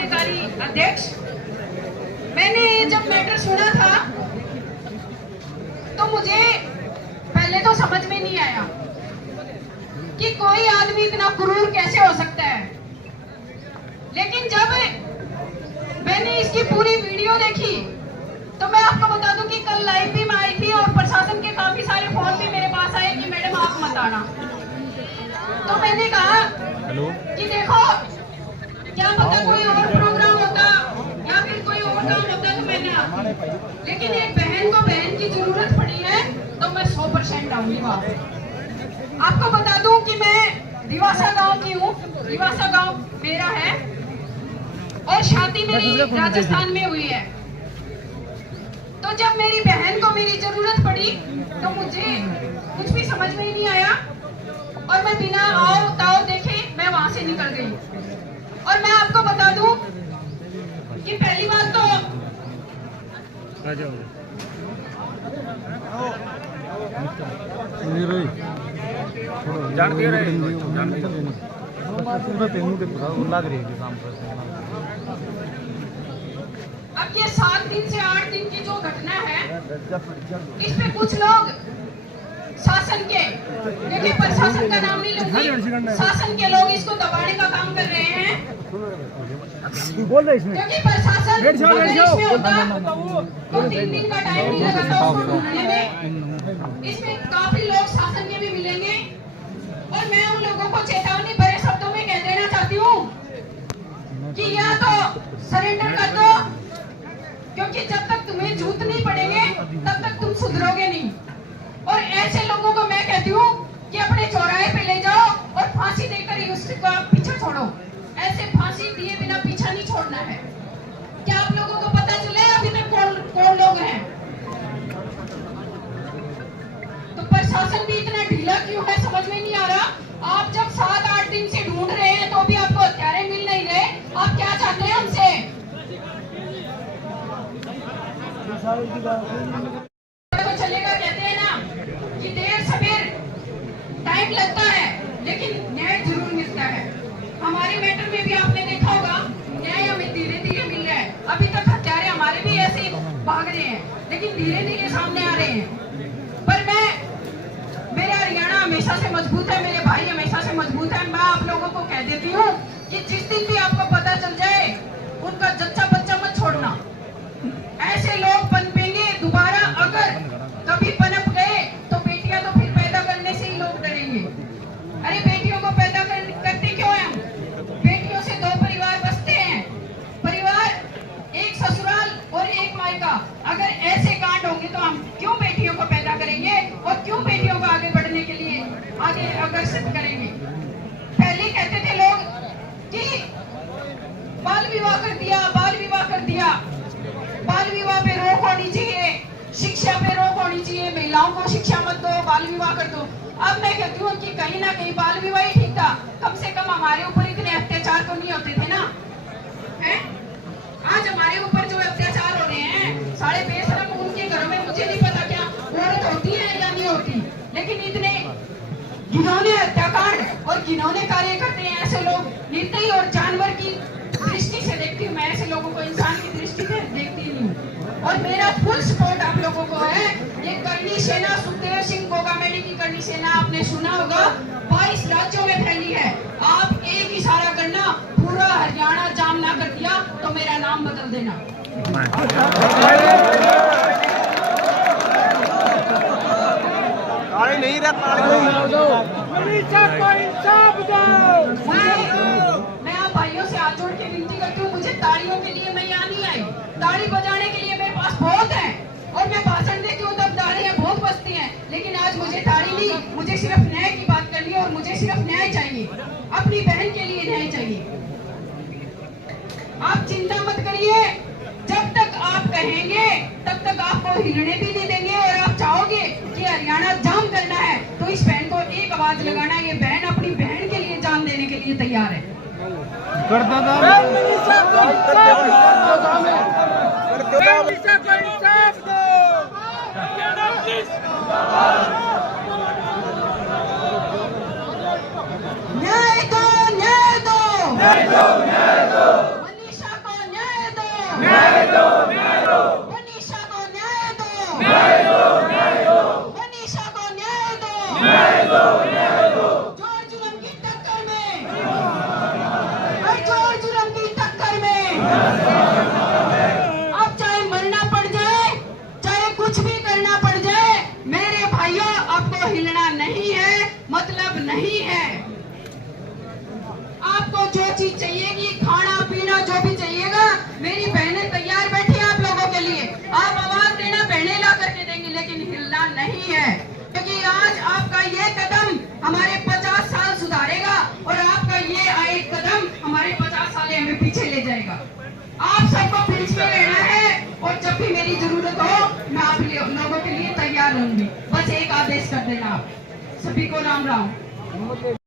कार्यकारी अध्यक्ष, मैंने जब मैटर सुना था तो मुझे पहले तो समझ में नहीं आया कि कोई आदमी इतना क्रूर कैसे हो सकता है। लेकिन जब मैंने इसकी पूरी वीडियो देखी तो मैं आपको बता दूं कि कल लाइव भी मैं आई थी और प्रशासन के काफी सारे फोन भी मेरे पास आए कि मैडम आप मत आना। तो मैंने कहा कि देखो क्या पता कोई और प्रोग्राम होता या फिर कोई और काम होता तो मैं ना, लेकिन एक बहन को बहन की जरूरत पड़ी है तो मैं 100% आऊंगी वहां। आपको बता दूं कि मैं दिवासा गांव की हूँ, दिवासा गांव मेरा है और शादी मेरी राजस्थान में हुई है। तो जब मेरी बहन को मेरी जरूरत पड़ी तो मुझे कुछ भी समझ में ही नहीं आया और मैं बिना आओ ताओ देखे मैं वहां से निकल गई। और मैं आपको बता दूं कि पहली बात तो अब ये 7 दिन से 8 दिन की जो घटना है इसमें कुछ लोग शासन के, देखिए प्रशासन का नाम नहीं लूंगी, शासन के लोग इसको दबाने का काम कर रहे हैं क्योंकि प्रशासन इसमें होता तो 3 दिन का टाइम नहीं लगता उसको ढूंढने में। इसमें काफी लोग शासन के भी मिलेंगे और मैं उन लोगों को चेतावनी भरे शब्दों में कह देना चाहती हूँ कि या तो सरेंडर कर दो, क्योंकि जब तक तुम्हें जूत नहीं पड़ेंगे तब तक तुम सुधरोगे नहीं। और ऐसे लोगों को मैं कहती हूँ कि अपने चौराहे पे ले जाओ और फांसी देकर ही उसका पीछा छोड़ो। ऐसे फांसी दिए बिना पीछा नहीं छोड़ना है। क्या आप लोगों को पता चले अभी तक कौन लोग हैं? तो प्रशासन भी इतना ढीला क्यों है समझ में नहीं आ रहा। आप जब 7-8 दिन से ढूंढ रहे हैं तो भी आपको हत्यारे मिल नहीं रहे, आप क्या चाहते हैं हमसे? तो चलेगा, कहते हैं ना कि देर सवेर टाइम लगता है लेकिन न्याय जरूर मिलता है। हमारे मैटर में भी आपने देखा होगा न्याय हमें धीरे धीरे मिल रहा है। अभी तक हत्यारे हमारे भी ऐसे भाग रहे हैं लेकिन धीरे धीरे सामने आ रहे हैं। पर मेरा हरियाणा हमेशा से मजबूत है, मेरे भाई हमेशा से मजबूत है। मैं आप लोगों को कह देती हूँ कि जिस दिन भी आपको पता चल जाए उनका जच्चा बच्चा मत छोड़ना। ऐसे लोग पनपेंगे दोबारा, अगर कभी पनप गए तो बेटियां तो फिर पैदा करने से ही लोग डरेंगे। अरे बेटियों को पैदा करते क्यों हैं? बेटियों से 2 परिवार बसते हैं, परिवार एक ससुराल और एक मायका। अगर ऐसे कांड होंगे तो हम क्यों बेटियों को पैदा करेंगे और क्यों बेटियों को आगे बढ़ने के लिए आगे अग्रसर करेंगे? पहले कहते थे लोग कि बाल विवाह कर दिया, बाल विवाह कर दिया। बाल विवाह पे रोक होनी चाहिए, शिक्षा पे रोक होनी चाहिए, महिलाओं को शिक्षा मत दो, बाल विवाह कर दो। अब मैं कहती हूँ कि कहीं ना कहीं बाल विवाह ही ठीक था। कम से कम हमारे ऊपर इतने अत्याचार तो नहीं होते थे ना, हैं? आज हमारे ऊपर जो अत्याचार हो रहे हैं साढ़े बेशरम, उनके घरों में मुझे नहीं पता क्या औरत होती है या नहीं होती, लेकिन इतने घिनौने हत्याकांड और घिनौने कार्य करते हैं ऐसे लोग। निर्दयी और जानवर की दृष्टि से देखती हूँ मैं ऐसे लोगों को, इंसान की दृष्टि से देखती नहीं हूँ। और मेरा फुल सपोर्ट आप लोगों को है। ये करनी सेना, सुखदेव सिंह गोगामेडी की करनी सेना आपने सुना होगा, 22 राज्यों में फैली है। आप एक इशारा करना, पूरा हरियाणा जाम ना कर दिया तो मेरा नाम बदल देना। नहीं रहता मैं आप भाइयों से हाथ जोड़ के विनती करती हूँ, मुझे ताड़ियों के लिए मैं यहाँ नहीं आई। ताड़ी बजाने के लिए मेरे पास बहुत है और मैं भाषण देती हूँ तब ताड़ियाँ बहुत बजती हैं, लेकिन आज मुझे ताड़ी नहीं, मुझे सिर्फ न्याय की बात करनी है और मुझे सिर्फ न्याय चाहिए, अपनी बहन के लिए न्याय चाहिए। आप चिंता मत करिए, जब तक आप कहेंगे तब तक आपको हिलने भी नहीं देंगे। और आप चाहोगे कि हरियाणा जाम करना है तो इस बहन को एक आवाज लगाना, ये बहन अपनी बहन के लिए जान देने के लिए तैयार है। न्याय दो, न्याय दो, न्याय दो, न्याय दो। मनीषा आपको जो चीज चाहिएगी, खाना पीना जो भी चाहिएगा, मेरी बहनें तैयार बैठी हैं आप लोगों के लिए। आप आवाज देना, बहनें ला करके देंगी, लेकिन हिलना नहीं है, क्योंकि आज आपका ये कदम हमारे 50 साल सुधारेगा और आपका ये एक कदम हमारे 50 साल हमें पीछे ले जाएगा। आप सबको बीच में रहना है और जब भी मेरी जरूरत हो मैं आप लोगों के लिए तैयार रहूंगी। बस एक आदेश कर देना आप सभी को। राम राम।